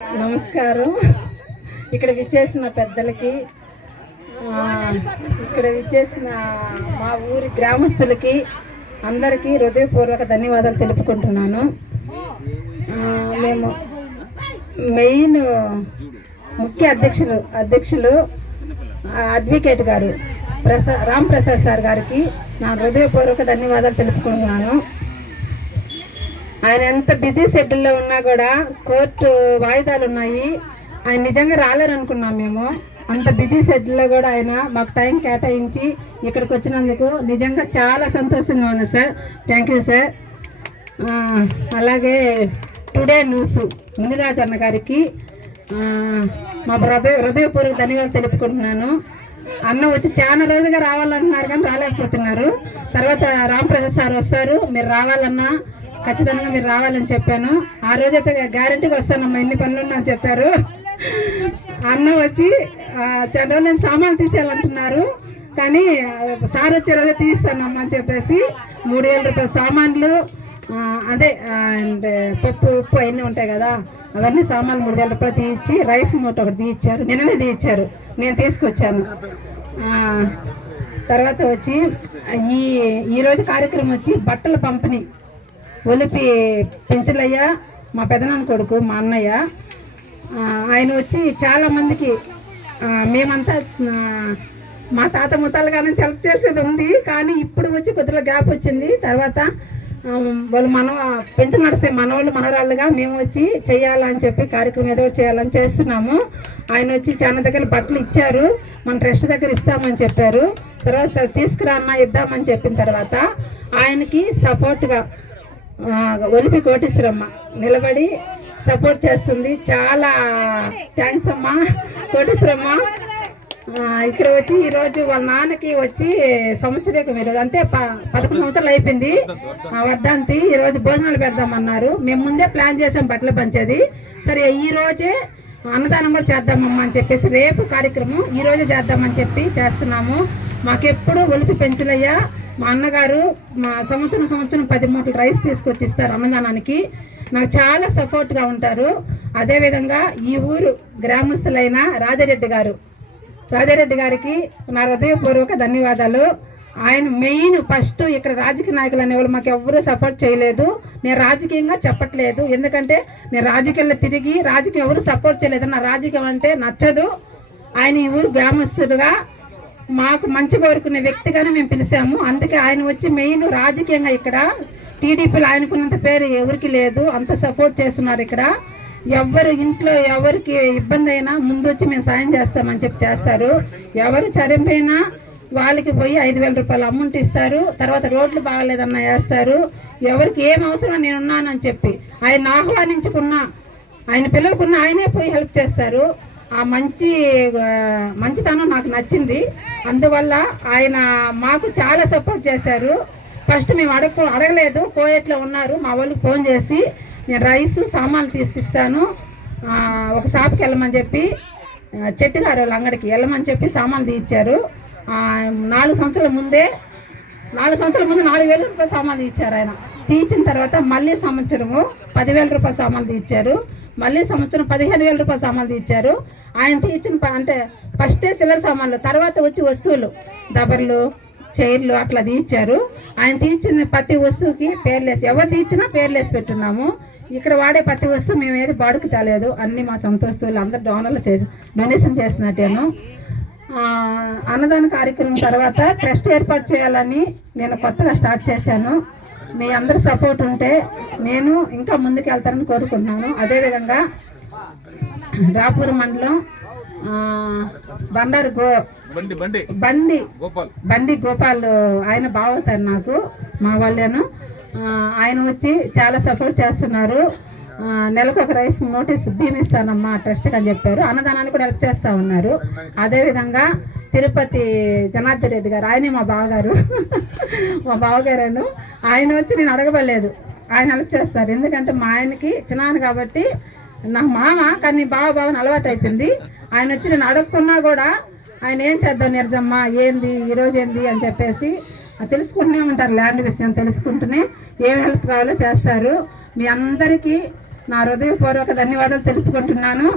నమస్కారం. ఇక్కడ విచ్చేసిన పెద్దలకి, ఇక్కడ విచ్చేసిన మా ఊరి గ్రామస్తులకి అందరికీ హృదయపూర్వక ధన్యవాదాలు తెలుపుకుంటున్నాను. మేము మెయిన్ ముఖ్య అధ్యక్షులు అడ్వకేట్ గారు రామ్ ప్రసాద్ సార్ గారికి నా హృదయపూర్వక ధన్యవాదాలు తెలుపుకుంటున్నాను. ఆయన ఎంత బిజీ షెడ్యూల్లో ఉన్నా కూడా కోర్టు వాయిదాలు ఉన్నాయి, ఆయన నిజంగా రాలేరనుకున్నాం మేము. అంత బిజీ షెడ్యూల్లో కూడా ఆయన మాకు టైం కేటాయించి ఇక్కడికి వచ్చినందుకు నిజంగా చాలా సంతోషంగా ఉంది సార్. Thank you sir. అలాగే టుడే న్యూస్ మునిరాజ్ అన్న గారికి మా హృదయపూర్వక ధన్యవాదాలు తెలుపుకుంటున్నాను. అన్న వచ్చి చాలా రోజులుగా రావాలన్నారు కానీ రాలేకపోతున్నారు. తర్వాత రాంప్రసాద్ సార్ వస్తారు, మీరు రావాలన్నా ఖచ్చితంగా మీరు రావాలని చెప్పాను. ఆ రోజైతే గ్యారెంటీగా వస్తానమ్మా, ఎన్ని పనులు ఉన్నా అని చెప్పారు. అన్న వచ్చి చాలా రోజులు నేను సామాన్లు తీసేయాలంటున్నారు, కానీ సార్ వచ్చే రోజే తీస్తానమ్మా అని చెప్పేసి 3000 రూపాయల సామాన్లు, అదే అంటే పప్పు ఉప్పు అవన్నీ ఉంటాయి కదా, అవన్నీ సామాన్లు 3000 రూపాయలు తీయించి రైస్ మూట ఒకటి తీయించారు. నిన్ననే తీయించారు, నేను తీసుకొచ్చాను. తర్వాత వచ్చి ఈరోజు కార్యక్రమం వచ్చి బట్టల పంపిణీ. ఒలిపి పెంచలయ్య మా పెదనాన్న కొడుకు, మా అన్నయ్య, ఆయన వచ్చి చాలామందికి మేమంతా మా తాత ముత్తాలుగానే హెల్ప్ చేసేది ఉంది, కానీ ఇప్పుడు వచ్చి కొద్దిగా గ్యాప్ వచ్చింది. తర్వాత వాళ్ళు పెంచి నడిసే మనవాళ్ళు మనవరాళ్ళుగా మేము వచ్చి చేయాలని చెప్పి కార్యక్రమం ఏదో చేయాలని చేస్తున్నాము. ఆయన వచ్చి చాలా దగ్గర బట్టలు ఇచ్చారు, మన ట్రస్ట్ దగ్గర ఇస్తామని చెప్పారు. తర్వాత తీసుకురా అన్న ఇద్దామని చెప్పిన తర్వాత ఆయనకి సపోర్ట్గా ఒలిపి కోటేశ్వరమ్మ నిలబడి సపోర్ట్ చేస్తుంది. చాలా థ్యాంక్స్ అమ్మా కోటేశ్వరమ్మ. ఇక్కడ వచ్చి ఈరోజు వాళ్ళ నాన్నకి వచ్చి సంవత్సరం ఈరోజు అంటే 11 సంవత్సరాలు అయిపోయింది వర్ధంతి. ఈరోజు భోజనాలు పెడదామన్నారు. మేము ముందే ప్లాన్ చేసాం బట్టలు పంచేది. సరే ఈ రోజే అన్నదానం కూడా చేద్దామమ్మా అని చెప్పేసి రేపు కార్యక్రమం ఈరోజే చేద్దామని చెప్పి చేస్తున్నాము. మాకెప్పుడు ఒలిపి పెంచలయ్యా మా అన్నగారు మా సంవత్సరం 10 మూటలు రైస్ తీసుకొచ్చి ఇస్తారు అన్నదానానికి. నాకు చాలా సపోర్ట్గా ఉంటారు. అదేవిధంగా ఈ ఊరు గ్రామస్తులైన రాజారెడ్డి గారికి నా హృదయపూర్వక ధన్యవాదాలు. ఆయన మెయిన్ ఫస్ట్ ఇక్కడ రాజకీయ నాయకులు అనేవాళ్ళు మాకు ఎవరూ సపోర్ట్ చేయలేదు. నేను రాజకీయంగా చెప్పట్లేదు, ఎందుకంటే నేను రాజకీయాల్లో తిరిగి రాజకీయం ఎవరు సపోర్ట్ చేయలేదు. నా రాజకీయం అంటే నచ్చదు. ఆయన ఈ ఊరు గ్రామస్తుడుగా మాకు మంచి కోరుకునే వ్యక్తిగానే మేము పిలిచాము. అందుకే ఆయన వచ్చి మెయిన్ రాజకీయంగా ఇక్కడ టీడీపీలో ఆయనకున్నంత పేరు ఎవరికి లేదు, అంత సపోర్ట్ చేస్తున్నారు. ఇక్కడ ఎవరు ఇంట్లో ఎవరికి ఇబ్బంది అయినా ముందు వచ్చి మేము సాయం చేస్తామని చెప్పి చేస్తారు. ఎవరు చనిపోయినా వాళ్ళకి పోయి 5000 రూపాయలు అమౌంట్ ఇస్తారు. తర్వాత రోడ్లు బాగాలేదన్నా వేస్తారు. ఎవరికి ఏం అవసరం నేనున్నానని చెప్పి ఆయన ఆహ్వానించుకున్నా, ఆయన పిల్లలకున్న ఆయనే పోయి హెల్ప్ చేస్తారు. ఆ మంచితనం నాకు నచ్చింది. అందువల్ల ఆయన మాకు చాలా సపోర్ట్ చేశారు. ఫస్ట్ మేము అడగలేదు, కోయట్లో ఉన్నారు. మా వాళ్ళకి ఫోన్ చేసి నేను రైసు సామాన్లు తీసిస్తాను, ఒక షాప్కి వెళ్ళమని చెప్పి చెట్టుగారు వాళ్ళ అంగడికి వెళ్ళమని చెప్పి సామాన్లు తీయించారు. 4 సంవత్సరాల ముందు 4000 రూపాయల సామాన్లు తీయించారు. ఆయన తీయించిన తర్వాత మళ్ళీ సంవత్సరము 10,000 రూపాయల సామాన్లు తీయించారు. మళ్ళీ సంవత్సరం 15,000 రూపాయల సామాన్లు తీయించారు. ఆయన తీయించిన అంటే ఫస్టే చిల్లర సామాన్లు, తర్వాత వచ్చి వస్తువులు దబర్లు చైర్లు అట్లా తీయించారు. ఆయన తీయించిన ప్రతి వస్తువుకి పేర్లేసి, ఎవరు తీయించినా పేర్లేసి పెట్టున్నాము. ఇక్కడ వాడే ప్రతి వస్తువు మేము ఏది బాడుకు తేలేదు, అన్నీ మా సొంత వస్తువులు అందరు డొనేషన్ చేసినట్టేను. అన్నదాన కార్యక్రమం తర్వాత ట్రస్ట్ ఏర్పాటు చేయాలని నేను కొత్తగా స్టార్ట్ చేశాను. మీ అందరి సపోర్ట్ ఉంటే నేను ఇంకా ముందుకు వెళ్తానని కోరుకుంటున్నాను. అదేవిధంగా రాపూర్ మండలం బండారు బండి గోపాల్ ఆయన బావవుతారు నాకు, మా వాళ్ళను. ఆయన వచ్చి చాలా సపోర్ట్ చేస్తున్నారు. నెలకు ఒక రైస్ నోటీస్ బియ్యం ఇస్తానమ్మా ట్రస్ట్కి అని చెప్పారు. అన్నదానాన్ని కూడా హెల్ప్ చేస్తూ ఉన్నారు. అదేవిధంగా తిరుపతి జనార్దన్ రెడ్డి గారు, ఆయనే మా బావగారు మా బావగారు. ఆయన వచ్చి నేను అడగబడలేదు, ఆయన హెల్ప్ చేస్తారు. ఎందుకంటే మా ఆయనకి చిన్నాను కాబట్టి నాకు మామ, కానీ బావని అలవాటు అయిపోయింది. ఆయన వచ్చి నేను అడగకున్నా కూడా ఆయన ఏం చేద్దాం నిర్జమ్మ ఏంది ఈరోజు ఏంది అని చెప్పేసి తెలుసుకుంటూనే ఉంటారు. ల్యాండ్ విషయం తెలుసుకుంటూనే ఏం హెల్ప్ కావాలో చేస్తారు. మీ అందరికీ నా హృదయపూర్వక ధన్యవాదాలు తెలుపుకుంటున్నాను.